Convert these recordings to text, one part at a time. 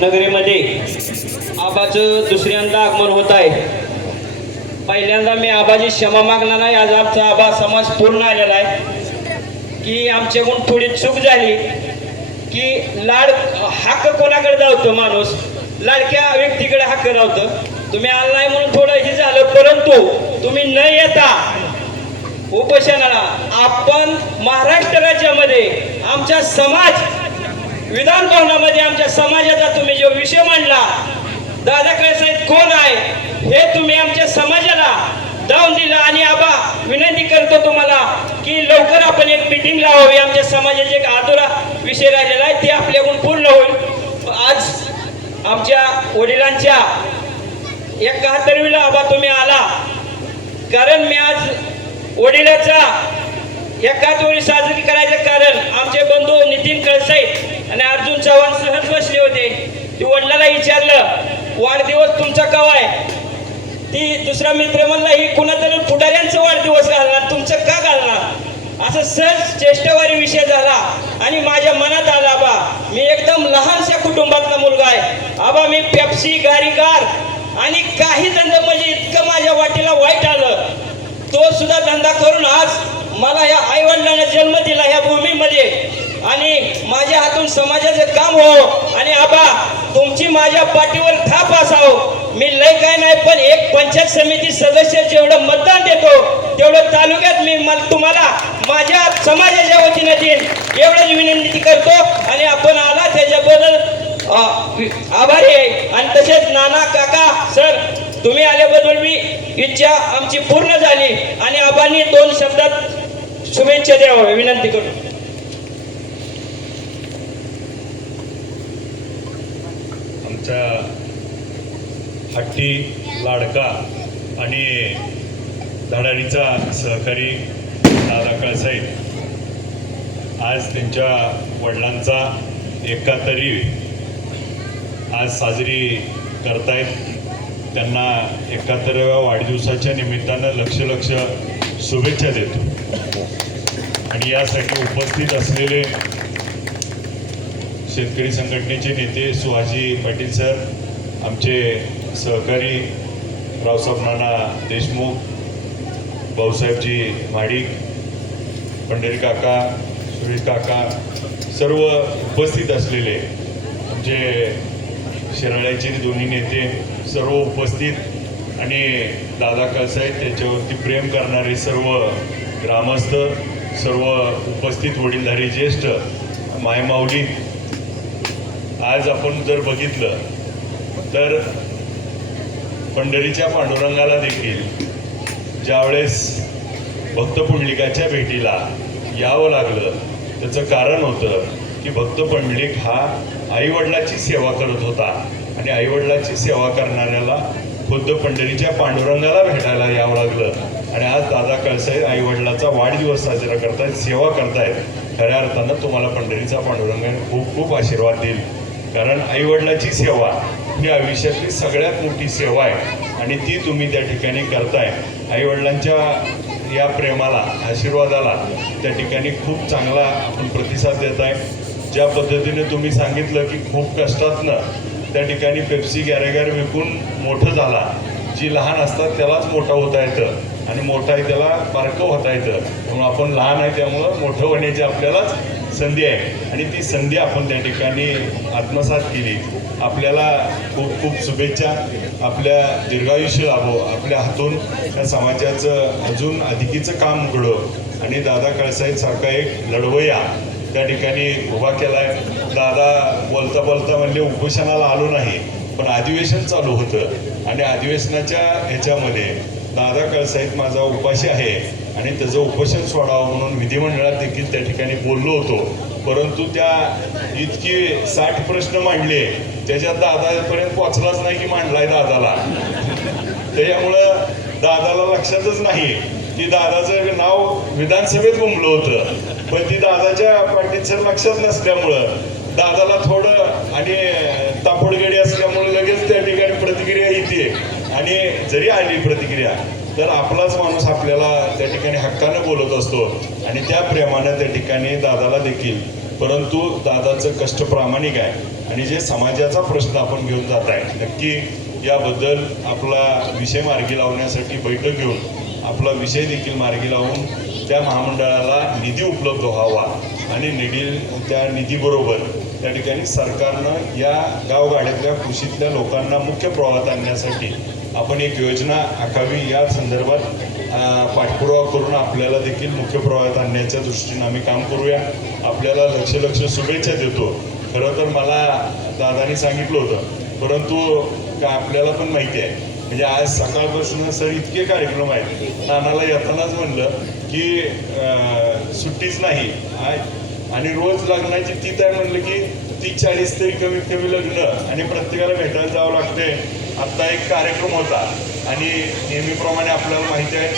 नगरीमध्ये आबाचं दुसऱ्यांदा आगमन होत आहे। पहिल्यांदा मी आबाची क्षमा मागणार नाही। आज आमचा आबा समाज पूर्ण आलेला आहे की आमच्याकडून थोडी चूक झाली की लाड हक्क कोणाकडे जावतो, माणूस लाडक्या व्यक्तीकडे हक्क जावतो। तुम्ही आला नाही म्हणून थोडं हे झालं, परंतु तुम्ही न येता उपोषणाला आपण महाराष्ट्र राज्यामध्ये आमचा समाज विधान भवनामध्ये आमच्या समाजाचा तुम्ही जो विषय मांडला, दादा कळसाहेब कोण आहे हे तुम्ही आमच्या समाजाला जाऊन दिलं। आणि आबा विनंती करतो तुम्हाला की लवकर आपण एक मीटिंग लावावी। आमच्या समाजाचा एक अधुरा विषय राहिलेला आहे, ते आपल्याकडून पूर्ण होईल। आज आमच्या वडिलांच्या 71वीला आबा तुम्ही आला, कारण मी आज वडिलाचा 71वी साजरी करायचं कारण आमचे बंधू नितीन कळसाहेब आणि अर्जुन चव्हाण सहज बसले होते। ती वडिलाला विचारलं वाढदिवस तुमचा केव्हा आहे? ती दुसरा मित्र म्हणला ही कुणातरी पुढाऱ्यांचा वाढदिवस घालणार, तुमचं का घालणार? असं सहज चेष्टावारी विषय झाला आणि माझ्या मनात आला, आबा मी एकदम लहानशा कुटुंबातला मुलगा आहे। आबा मी पेप्सी गारीकार आणि काही धंदा म्हणजे इतकं माझ्या वाटेला वाईट आलं, तो सुद्धा धंदा करून आज मला या आई वडिलांना जन्म दिला ह्या भूमीमध्ये आणि माझ्या हातून समाजाचं काम हो। आणि आबा तुमची माझ्या पाठीवर थाप असावं। मी लय काय नाही, पण एक पंचायत समिती सदस्य जेवढं मतदान देतो तेवढं तालुक्यात मी तुम्हाला माझ्या समाजाच्या वतीने देईन एवढंच विनंती करतो। आणि आपण आला त्याच्याबद्दल आभारी आहे। आणि तसेच नाना काका सर तुम्ही आल्याबद्दल मी इच्छा आमची पूर्ण झाली आणि आबांनी 2 शब्दात शुभेच्छा द्याव्या विनंती करतो। आमच्या हट्टी लाडका आणि धडाडीचा सहकारी दादा कळसाहेब आज त्यांच्या वडिलांचा 71वी आज साजरी करतायत। त्यांना 71व्या वाढदिवसाच्या निमित्तानं लक्ष शुभेच्छा देतो। आणि यासाठी उपस्थित असलेले शेतकरी संघटनेचे नेते सुहाजी पाटील सर, आमचे सहकारी रावसाहेब नाना देशमुख, भाऊसाहेबजी माडिक, पंढरी काका, सुरेश काका, सर्व उपस्थित असलेले आमचे शिराळ्याचे दोन्ही नेते सर्व उपस्थित आणि दादा कळसाहेब त्याच्यावरती प्रेम करणारे सर्व ग्रामस्थ, सर्व उपस्थित वडीलधारी ज्येष्ठ मायमाऊली, आज आपण जर बघितलं तर पंढरीच्या पांडुरंगाला देखील ज्यावेळेस भक्त पुंडलिकाच्या भेटीला यावं लागलं त्याचं कारण होतं की भक्त पुंडलिक हा आईवडिलाची सेवा करत होता आणि आईवडिलाची सेवा करणाऱ्याला खुद्द पंढरीच्या पांडुरंगाला भेटायला यावं लागलं। आणि आज दादा कळसाहेब आईवडिलाचा वाढदिवस साजरा करतायत, सेवा करतायत। खऱ्या अर्थानं तुम्हाला पंढरीचा पांडुरंगाने खूप आशीर्वाद देईल, कारण आईवडिलाची सेवा ही आयुष्यातली सगळ्यात मोठी सेवा आहे आणि ती तुम्ही त्या ठिकाणी करताय। आईवडिलांच्या या प्रेमाला, आशीर्वादाला त्या ठिकाणी खूप चांगला आपण प्रतिसाद देत आहे। ज्या पद्धतीने तुम्ही सांगितलं की खूप कष्टातनं त्या ठिकाणी पेप्सी गॅरेगार विकून मोठं झाला, जी लहान असतात त्यालाच मोठं होता येतं आणि मोठा आहे त्याला बारकं होता येतं, म्हणून आपण लहान आहे त्यामुळं मोठं होण्याची आपल्यालाच संधी आहे आणि ती संधी आपण त्या ठिकाणी आत्मसात केली। आपल्याला खूप खूप शुभेच्छा, आपल्या दीर्घायुष्य लाभो, आपल्या हातून त्या समाजाचं अजून अधिकीचं काम घडो आणि दादा कळसाहेब सारखा एक लढवय्या त्या ठिकाणी उभा केला आहे। दादा बोलता बोलता म्हणजे उपोषणाला आलो नाही, पण अधिवेशन चालू होतं आणि अधिवेशनाच्या ह्याच्यामध्ये दादा कळसाहेब माझा उपाशी आहे आणि त्याचं उपोषण सोडावं म्हणून विधिमंडळात देखील त्या ठिकाणी बोललो होतो, परंतु त्या इतकी 60 प्रश्न मांडले त्याच्यात दादापर्यंत पोचलाच नाही की मांडलाय दादाला। त्याच्यामुळं दादाला लक्षातच नाही की दादाचं नाव विधानसभेत घुमलं होतं, पण ती दादाच्या पाठीचं लक्षात नसल्यामुळं दादाला थोडं आणि तापडगडी असल्यामुळे लगेच त्या ठिकाणी प्रतिक्रिया येते आणि जरी आली प्रतिक्रिया तर आपलाच माणूस आपल्याला त्या ठिकाणी हक्कानं बोलत असतो आणि त्या प्रेमानं त्या ठिकाणी दादाला देखील, परंतु दादाचं कष्ट प्रामाणिक आहे आणि जे समाजाचा प्रश्न आपण घेऊन जात आहे नक्की याबद्दल आपला विषय मार्गी लावण्यासाठी बैठक घेऊन आपला विषय देखील मार्गी लावून त्या महामंडळाला निधी उपलब्ध व्हावा आणि त्या निधीबरोबर त्या ठिकाणी सरकारनं या गावगाड्यातल्या कृषीतल्या लोकांना मुख्य प्रवाहात आणण्यासाठी आपण एक योजना आखावी या संदर्भात पाठपुरावा करून आपल्याला देखील मुख्य प्रवाहात आणण्याच्या दृष्टीनं आम्ही काम करूया. आपल्याला लक्ष शुभेच्छा देतो. खरं तर मला दादानी सांगितलं होतं, परंतु का आपल्याला पण माहिती आहे म्हणजे आज सकाळपासून सर इतके कार्यक्रम आहेत. नानाला येतानाच म्हणलं की सुट्टीच नाही आणि रोज लग्नाची तीच आहे म्हणलं की 30-40 तरी कमीत कमी लग्न आणि प्रत्येकाला भेटायला जावं लागते. आत्ता एक कार्यक्रम होता आणि नेहमीप्रमाणे आपल्याला माहिती आहे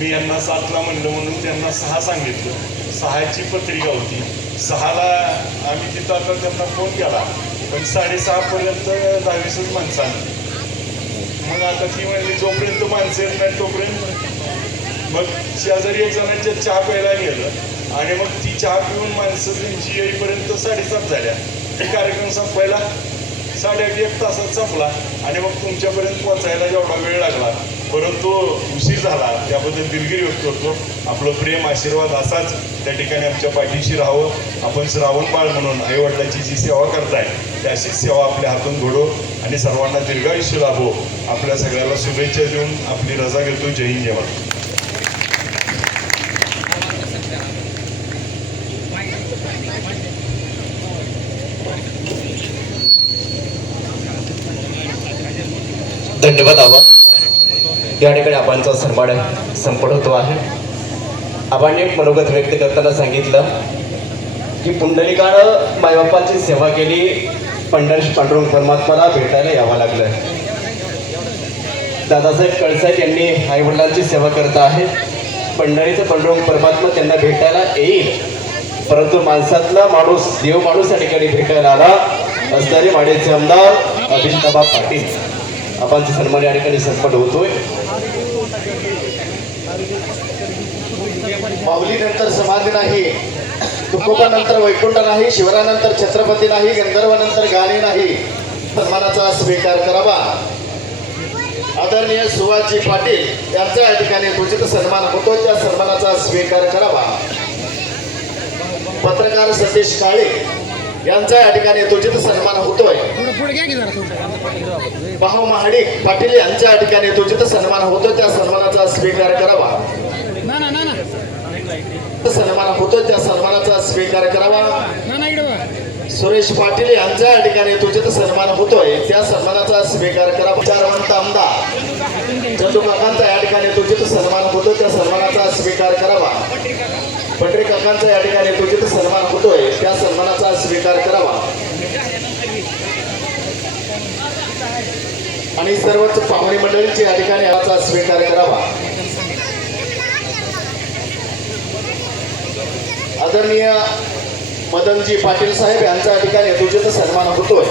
मी यांना 7ला म्हणलं म्हणून त्यांना 6 सांगितलं. 6ची पत्रिका होती. 6ला आम्ही तिथं आता त्यांना फोन केला पण 6:30पर्यंत 10-20 माणसं आणली. मग आता ती म्हणली जोपर्यंत माणसं येत नाही तोपर्यंत मग शेजारी एक जणांच्या चहा प्यायला गेलं आणि मग ती चहा पिऊन माणसं त्यांची येईपर्यंत 7:30 झाल्या. ते कार्यक्रम संपायला 8:30 तासात संपला आणि मग तुमच्यापर्यंत पोचायला जेवढा वेळ लागला परंतु उशीर झाला त्याबद्दल दिलगिरी व्यक्त करतो. आपलं प्रेम आशीर्वाद असाच त्या ठिकाणी आमच्या पाठीशी राहावं. आपण श्रावण बाळ म्हणून आईवडिलांची जी सेवा करताय त्याशीच सेवा आपल्या हातून घडो आणि सर्वांना दीर्घायुष्य लाभो. आपल्या सगळ्याला शुभेच्छा देऊन आपली रजा घेतो. जय हिंद जय महाराष्ट्र. धन्यवाद आबा. या ठिकाणी आबांचा सन्मान संपन्न होतो आहे. आबांनी एक मनोगत व्यक्त करताना सांगितलं की पुंडलिकानं मायबापांची सेवा केली, पांडुरंग परमात्माला भेटायला यावं लागलं. दादासाहेब कळसाहेब यांनी आईवडिलांची सेवा करत आहेत. पंढरीचं पांडुरंग परमात्मा त्यांना भेटायला येईल, परंतु माणसातला माणूस देव माणूस या ठिकाणी भेटायला आला. असणारे माडेचे आमदार अभिषेकबाब पाटील आबांचा सन्मान या ठिकाणी संपन्न होतोय. माऊलीनंतर समाधी नाही, तुकोबानंतर वैकुंठ नाही, शिवरानंतर छत्रपती नाही, गंधर्वानंतर गाणे नाही. सन्मानाचा स्वीकार करावा. आदरणीय सुभाषजी पाटील यांचा या ठिकाणी उचित सन्मान होतो, त्या सन्मानाचा स्वीकार करावा. पत्रकार सतीश काळे यांचा या ठिकाणी उचित सन्मान होतोय. भाऊ महाडिक पाटील यांच्या या ठिकाणी उचित सन्मान होतो, त्या सन्मानाचा स्वीकार करावा. सन्मान होतो, त्या सन्मानाचा स्वीकार करावा. सुरेश पाटील यांच्या या ठिकाणी उचित सन्मान होतोय, त्या सन्मानाचा स्वीकार करावा. विचारवंत आमदार चंदू काकांचा या ठिकाणी उचित सन्मान होतो, त्या सन्मानाचा स्वीकार करावा. पटरे काकांचा या ठिकाणी उचित सन्मान होतोय, त्या सन्मानाचा स्वीकार करावा. आणि सर्वच पाहुणे मंडळींची या ठिकाणी याचा स्वीकार करावा. आदरणीय मदनजी पाटील साहेब यांच्या ठिकाणी उचित सन्मान होतोय.